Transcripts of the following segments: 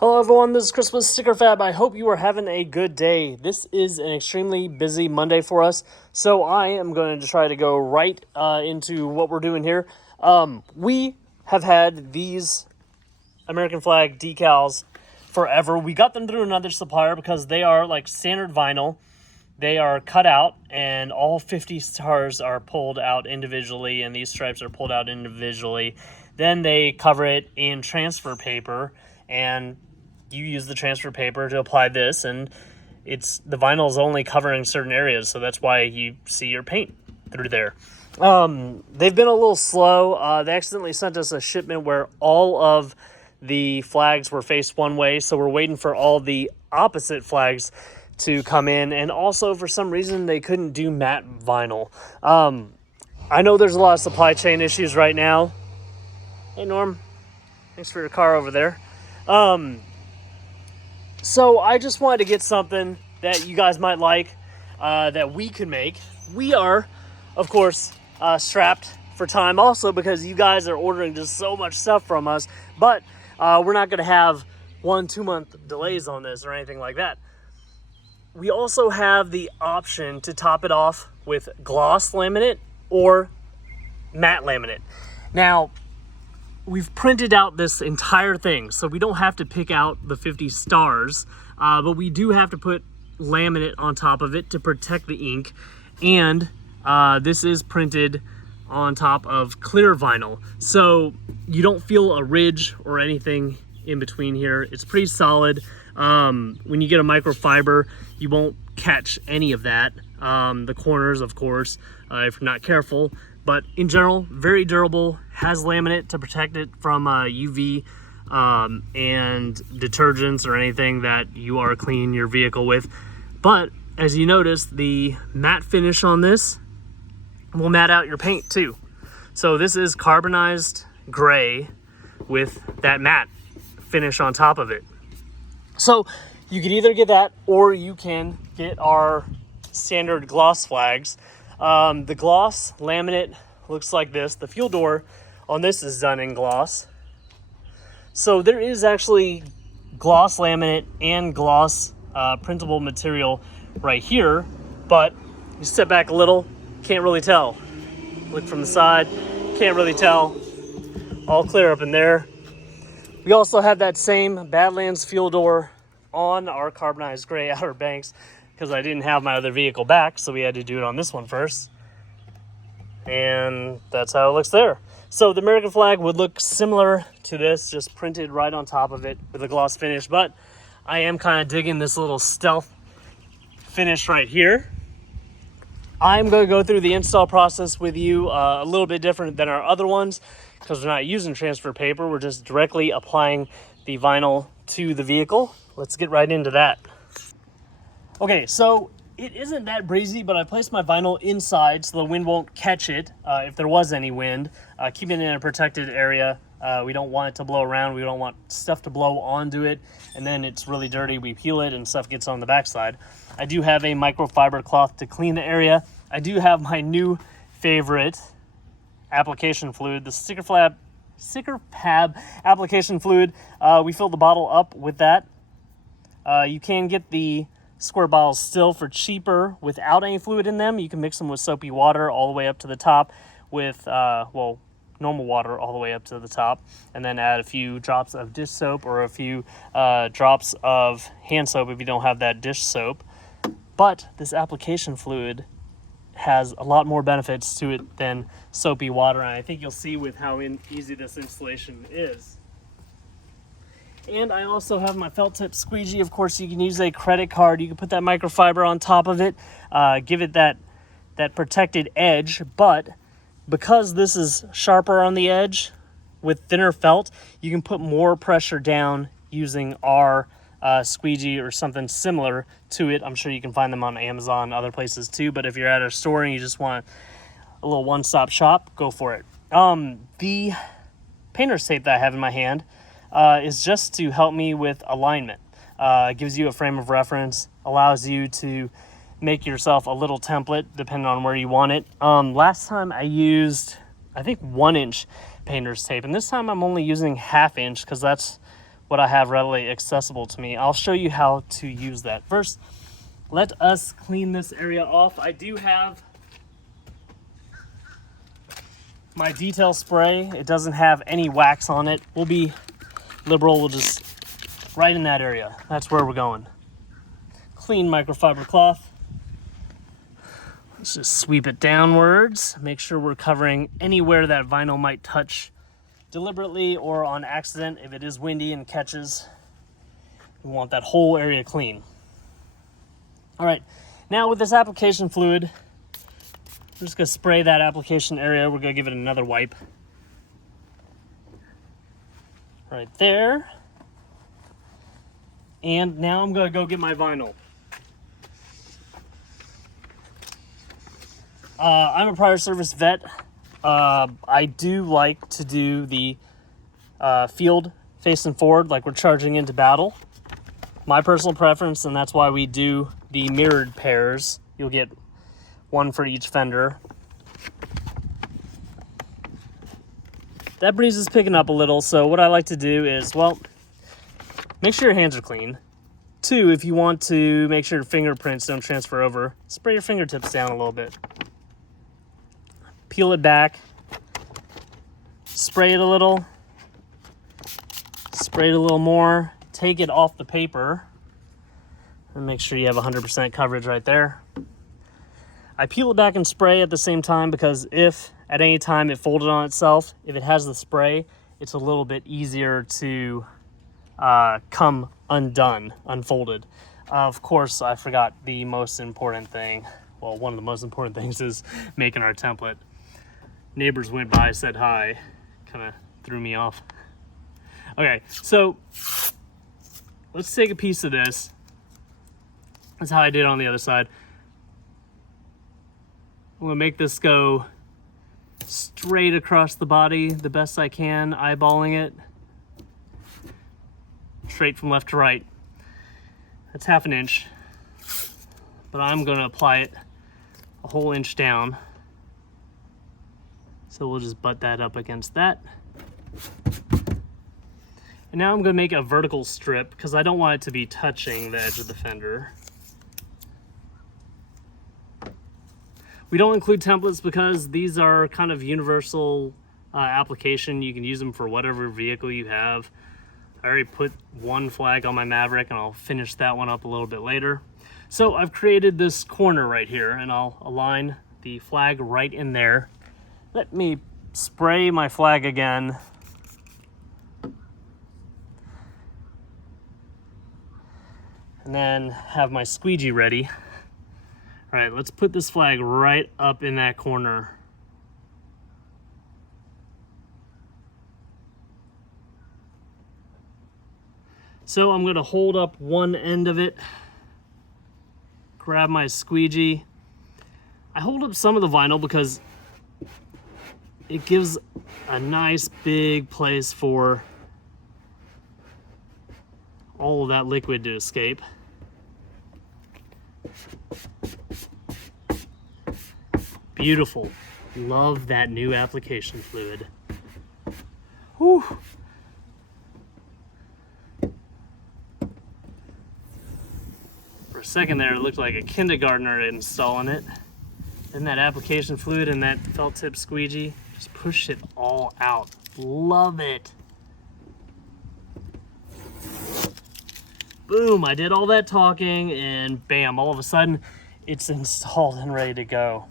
Hello everyone, this is Chris with Sticker Fab. I hope you are having a good day. This is an extremely busy Monday for us, so I am going to try to go right into what we're doing here. We have had these American flag decals forever. We got them through another supplier because they are like standard vinyl. They are cut out and all 50 stars are pulled out individually and these stripes are pulled out individually. Then they cover it in transfer paper and you use the transfer paper to apply this, and the vinyl is only covering certain areas, so that's why you see your paint through there. They've been a little slow. They accidentally sent us a shipment where all of the flags were faced one way, so we're waiting for all the opposite flags to come in, and also for some reason they couldn't do matte vinyl. I know there's a lot of supply chain issues right now. Hey Norm, thanks for your car over there. So I just wanted to get something that you guys might like, that we can make. We are, of course, strapped for time also because you guys are ordering just so much stuff from us, but we're not going to have 1-2 month delays on this or anything like that. We also have the option to top it off with gloss laminate or matte laminate. Now, we've printed out this entire thing, so we don't have to pick out the 50 stars, but we do have to put laminate on top of it to protect the ink, and this is printed on top of clear vinyl, so you don't feel a ridge or anything in between here. It's pretty solid. When you get a microfiber, you won't catch any of that. The corners, of course, if you're not careful. But in general, very durable, has laminate to protect it from UV and detergents or anything that you are cleaning your vehicle with. But as you notice, the matte finish on this will matte out your paint too. So this is carbonized gray with that matte finish on top of it. So you can either get that or you can get our standard gloss flags. The gloss laminate looks like this. The fuel door on this is done in gloss. So there is actually gloss laminate and gloss printable material right here, but you step back a little, can't really tell. Look from the side, can't really tell. All clear up in there. We also have that same Badlands fuel door on our carbonized gray Outer Banks because I didn't have my other vehicle back, so we had to do it on this one first. And that's how it looks there. So the American flag would look similar to this, just printed right on top of it with a gloss finish, but I am kind of digging this little stealth finish right here. I'm going to go through the install process with you a little bit different than our other ones because we're not using transfer paper. We're just directly applying the vinyl to the vehicle. Let's get right into that. Okay, so it isn't that breezy, but I placed my vinyl inside so the wind won't catch it if there was any wind. Keeping it in a protected area. We don't want it to blow around. We don't want stuff to blow onto it, and then it's really dirty. We peel it and stuff gets on the backside. I do have a microfiber cloth to clean the area. I do have my new favorite application fluid, the Sticker Fab application fluid. We fill the bottle up with that. You can get the square bottles still for cheaper without any fluid in them. You can mix them with soapy water all the way up to the top with, normal water all the way up to the top, and then add a few drops of dish soap or a few drops of hand soap if you don't have that dish soap. But this application fluid has a lot more benefits to it than soapy water, and I think you'll see with how easy this installation is. And I also have my felt tip squeegee. Of course, you can use a credit card. You can put that microfiber on top of it, give it that protected edge. But because this is sharper on the edge with thinner felt, you can put more pressure down using our squeegee or something similar to it. I'm sure you can find them on Amazon, other places too. But if you're at a store and you just want a little one-stop shop, go for it. The painter's tape that I have in my hand is just to help me with alignment. It gives you a frame of reference, allows you to make yourself a little template depending on where you want it. Last time I used, I think 1-inch painter's tape, and this time I'm only using 1/2 inch because that's what I have readily accessible to me. I'll show you how to use that. First, let us clean this area off. I do have my detail spray. It doesn't have any wax on it. We'll be liberal. We'll just right in that area. That's where we're going. Clean microfiber cloth. Let's just sweep it downwards. Make sure we're covering anywhere that vinyl might touch deliberately or on accident. If it is windy and catches, we want that whole area clean. All right, now with this application fluid, we're just gonna spray that application area. We're gonna give it another wipe. Right there. And now I'm gonna go get my vinyl. I'm a prior service vet. I do like to do the field facing forward, like we're charging into battle. My personal preference, and that's why we do the mirrored pairs. You'll get one for each fender. That breeze is picking up a little, so what I like to do is, well, make sure your hands are clean. 2, if you want to make sure your fingerprints don't transfer over, spray your fingertips down a little bit. Peel it back, spray it a little, spray it a little more, take it off the paper, and make sure you have 100% coverage right there. I peel it back and spray at the same time because if at any time it folded on itself, if it has the spray, it's a little bit easier to come undone, unfolded. Of course, I forgot the most important thing. Well, one of the most important things is making our template. Neighbors went by, said hi, kind of threw me off. Okay, so let's take a piece of this. That's how I did on the other side. I'm gonna make this go straight across the body the best I can, eyeballing it. Straight from left to right. That's 1/2 inch, but I'm gonna apply it a whole inch down. So we'll just butt that up against that. And now I'm gonna make a vertical strip because I don't want it to be touching the edge of the fender. We don't include templates because these are kind of universal application. You can use them for whatever vehicle you have. I already put one flag on my Maverick and I'll finish that one up a little bit later. So I've created this corner right here and I'll align the flag right in there. Let me spray my flag again. And then have my squeegee ready. All right, let's put this flag right up in that corner. So I'm gonna hold up one end of it, grab my squeegee. I hold up some of the vinyl because it gives a nice big place for all of that liquid to escape. Beautiful. Love that new application fluid. Whew. For a second there, it looked like a kindergartner installing it. And that application fluid and that felt tip squeegee just push it all out. Love it. Boom, I did all that talking and bam, all of a sudden it's installed and ready to go.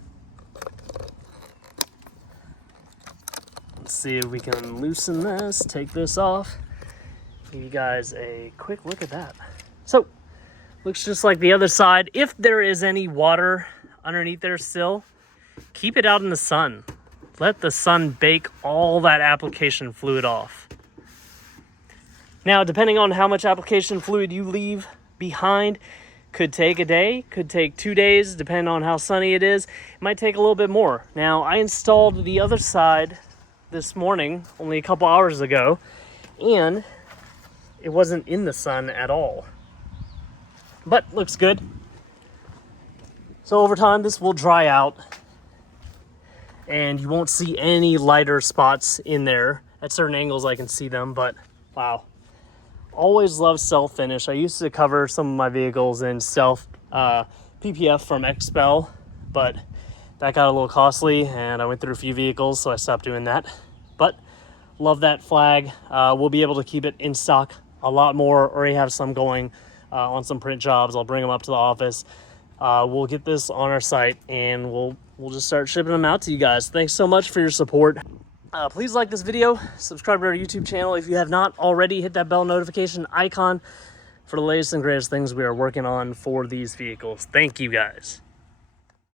Let's see if we can loosen this, take this off. Give you guys a quick look at that. So, looks just like the other side. If there is any water underneath there still, keep it out in the sun. Let the sun bake all that application fluid off. Now, depending on how much application fluid you leave behind, could take a day, could take 2 days, depending on how sunny it is. It might take a little bit more. Now, I installed the other side this morning, only a couple hours ago, and it wasn't in the sun at all. But looks good. So over time, this will dry out, and you won't see any lighter spots in there. At certain angles, I can see them, but wow. always loved stealth finish. I used to cover some of my vehicles in stealth PPF from Expel, but that got a little costly and I went through a few vehicles, so I stopped doing that. But love that flag. We'll be able to keep it in stock a lot more. Already have some going on some print jobs. I'll bring them up to the office. We'll get this on our site and we'll just start shipping them out to you guys. Thanks so much for your support. Please like this video, subscribe to our YouTube channel if you have not already. Hit that bell notification icon for the latest and greatest things we are working on for these vehicles. Thank you guys.